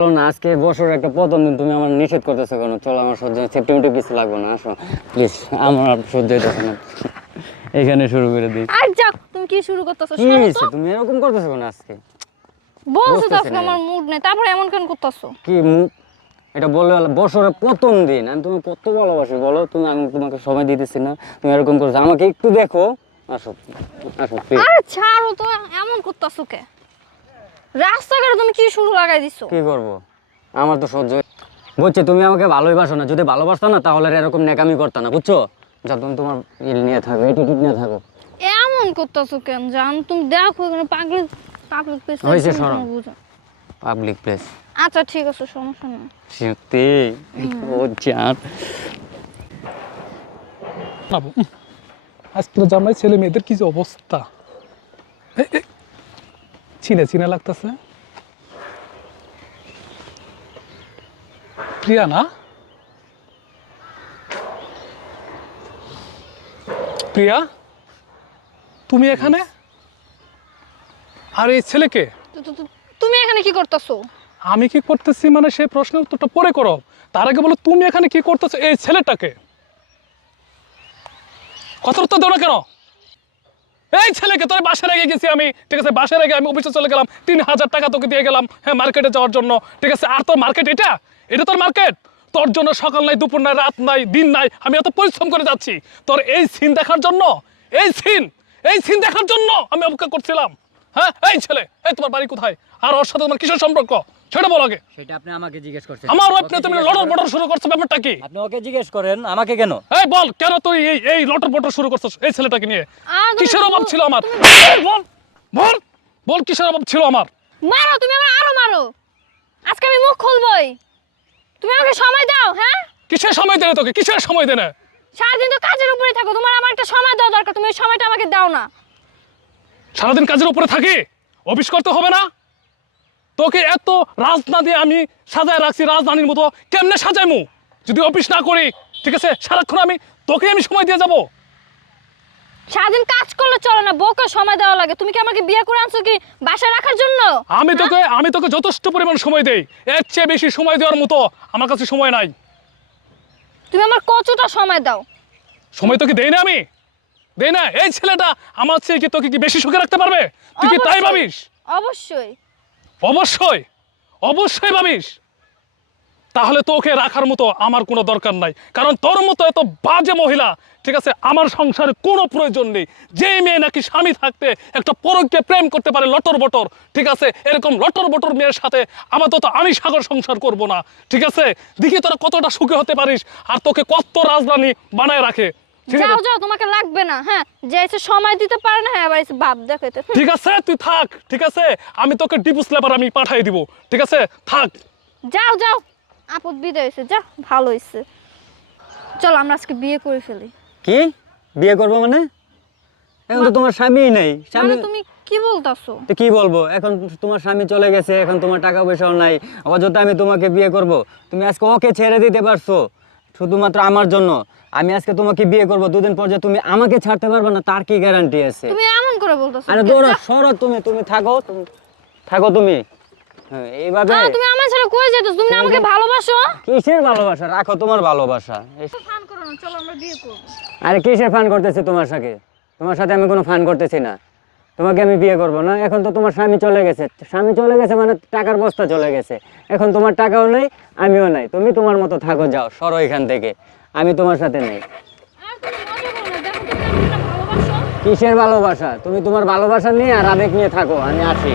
চলো না, আজকে বছরের একটা প্রথম দিন, তুমি আমার নিষেধ করতেছো কেন? চলো, আমার সহ্য সেপ্টেম্বর কিছু লাগবে না, আসো প্লিজ, আমার সহ্য হইতেছে না। এখানে শুরু করে দিই। আর যাও, তুমি কি শুরু করতেছো? কি শোনো হয়েছে? তো, তুমি এরকম করতেছো কেন আজকে? বলছো তো বুঝতেছি আজকে না। আমার মুড নেই, তারপরে এমন কেন করতেছো? কি মুখ? এটা বললে বছরের প্রথম দিন, আমি তুমি কত ভালোবাসি বলো। তুমি, আমি তোমাকে সময় দিতেছি না, তুমি এরকম করছো। আমাকে একটু দেখো, আসো আসো প্লিজ। আর ছাড়ো তো, এমন করতেছো কে? রাস্তাঘাটে তুমি কি শুরু লাগাই দিছো? কি করবো, আমার তো সহ্য বুঝছি। তুমি আমাকে ভালোই বাসো না, যদি ভালোবাসতো না তাহলে আর এরকম নেকামি করতা না, বুঝছো? যা, তুমি তোমার নিয়ে থাকো, অ্যাটিটিউড নিয়ে থাকো। এমন করতেছো কেন? জান, তুমি দেখো এখানে পাগল পাবলিক প্লেস হয়েছে, সরো। Public place. আচ্ছা ঠিক আছে, সমস্যা নেই। সত্যি ও জান। আজকে জামাই ছেলে মেয়েদের কি যে অবস্থা, চিনে চিনে লাগতেছে। প্রিয়া না? প্রিয়া, তুমি এখানে? আর এই ছেলেকে? তুমি এখানে কি করতেছো? আমি কি করতেছি মানে সেই প্রশ্নের উত্তরটা পরে করো। তার আগে বলো তুমি এখানে কি করতেছো এই ছেলেটাকে? কথার উত্তর দাও না কেন? এই ছেলেকে তোর বাসায় রেখে গেছি আমি, ঠিক আছে? বাসায় রেখে আমি অফিসে চলে গেলাম, 3000 টাকা তোকে দিয়ে গেলাম, হ্যাঁ, মার্কেটে যাওয়ার জন্য, ঠিক আছে? আর তোর মার্কেট এটা? এটা তোর মার্কেট? তোর জন্য সকাল নাই, দুপুর নাই, রাত নাই, দিন নাই, আমি এত পরিশ্রম করে যাচ্ছি তোর এই সিন দেখার জন্য। এই সিন দেখার জন্য আমি অপেক্ষা করছিলাম। হ্যাঁ, এই ছেলে, এই তোমার বাড়ি কোথায়? আর ওর সাথে তোমার কিসের সম্পর্ক সেটা বল আগে। সেটা আপনি আমাকে জিজ্ঞেস করছেন। আমার ওয়াইফ নিয়ে তুমি লটর বটর শুরু করছো, ব্যাপারটা কি? আপনি ওকে জিজ্ঞেস করেন, আমাকে কেন? এই বল, কেন তুই এই লটর বটর শুরু করছিস এই ছেলেটাকে নিয়ে? কিসের অভাব ছিল আমার? বল বল বল, কিসের অভাব ছিল আমার? মারো, তুমি আমার আরো মারো, আজকে আমি মুখ খুলবই। তুমি আমাকে সময় দাও। হ্যাঁ, কিসের সময় দেনে তোকে? কিসের সময় দেনে? সারাদিন তো কাজের উপরে থাকো, তোমার আমার একটা সময় দেওয়া দরকার, তুমি ওই সময়টা আমাকে দাও না। সারাদিন কাজের উপরে থাকি, অফিস করতে হবে না? তোকে এত রাজনা দিয়ে আমি সাজায় রাখছি, রাজধানীর মতো। কেমনে সাজাইমু যদি অফিস না করি? ঠিক আছে, সারাক্ষণ আমি সময় দিয়ে যাব? সারাদিন কাজ করলে চলে না, বউকে সময় দেওয়া লাগে। তুমি কি আমাকে বিয়ে করে আনছো কি বাসায় রাখার জন্য? আমি তোকে যথেষ্ট পরিমাণ সময় দেই, এর চেয়ে বেশি সময় দেওয়ার মতো আমার কাছে সময় নাই। তুমি আমার কতটা সময় দাও? সময় তোকে দেই না, আমি দেই না? এই ছেলেটা আমার চেয়ে কি তোকে কি বেশি সুখে রাখতে পারবে? তুই কি তাই ভাবিস? অবশ্যই অবশ্যই অবশ্যই ভাবিস। তাহলে তোকে রাখার মতো আমার কোনো দরকার নাই, কারণ তোর মতো এত বাজে মহিলা, ঠিক আছে, আমার সংসারে কোনো প্রয়োজন নেই। যে মেয়ে নাকি স্বামী থাকতে একটা পরকে প্রেম করতে পারে লটর বটর, ঠিক আছে, এরকম লটর বটর মেয়ের সাথে আপাতত আমি সাগর সংসার করব না, ঠিক আছে? দেখি তোরা কতটা সুখে হতে পারিস, আর তোকে কত রাজধানী বানায় রাখে। যাও যাও, তোমাকে লাগবে না। হ্যাঁ, যে এসে সময় দিতে পারে না, এবার এসে ভাব দেখাইতে। ঠিক আছে, তুই থাক, ঠিক আছে? আমি তোকে ডিভোর্স লেটার আমি পাঠিয়ে দিব, ঠিক আছে? থাক। যাও যাও, আপদ বিদায় হয়েছে, যা, ভালো হয়েছে। চলো আমরা আজকে বিয়ে করে ফেলি। কি বিয়ে করবো মানে? এখন তো তোমার স্বামীই নেই। মানে তুমি কি বলতাছো? তো কি বলবো, এখন তোমার স্বামী চলে গেছে, এখন তোমার টাকা পয়সাও নাই, অযথা আমি তোমাকে বিয়ে করব? তুমি আজকে ওকে ছেড়ে দিতে পারছো শুধুমাত্র আমার জন্য। আমি আজকে তোমাকে বিয়ে করব, দুদিন পর যে তুমি আমাকে ছাড়তে পারবে না তার কি গ্যারান্টি আছে? তুমি এমন করে বলতাছো? আরে দৌড়া, সরো তুমি, তুমি থাকো, থাকো তুমি। হ্যাঁ, এইভাবে তুমি আমার ছাড়া কই যেতেছো? তুমি না আমাকে ভালোবাসো? কিসের ভালোবাসা? রাখো তোমার ভালোবাসা। ফান করো না, চলো আমরা বিয়ে করব। আরে কিসের ফান করতেছি তোমার সাথে? তোমার সাথে আমি কোনো ফান করতেছি না। তোমাকে আমি বিয়ে করব না। এখন তো তোমার স্বামী চলে গেছে, স্বামী চলে গেছে মানে টাকার বস্তা চলে গেছে। এখন তোমার টাকাও নেই, আমিও নাই। তুমি তোমার মতো থাকো, যাও, সরো এখান থেকে, আমি তোমার সাথে নেই। আর তুমি মজা করো না, দেখো তুমি আমাকে ভালোবাসো। কিসের ভালোবাসা? তুমি তোমার ভালোবাসা নিয়ে আর আবেগ নিয়ে থাকো, আমি আসি।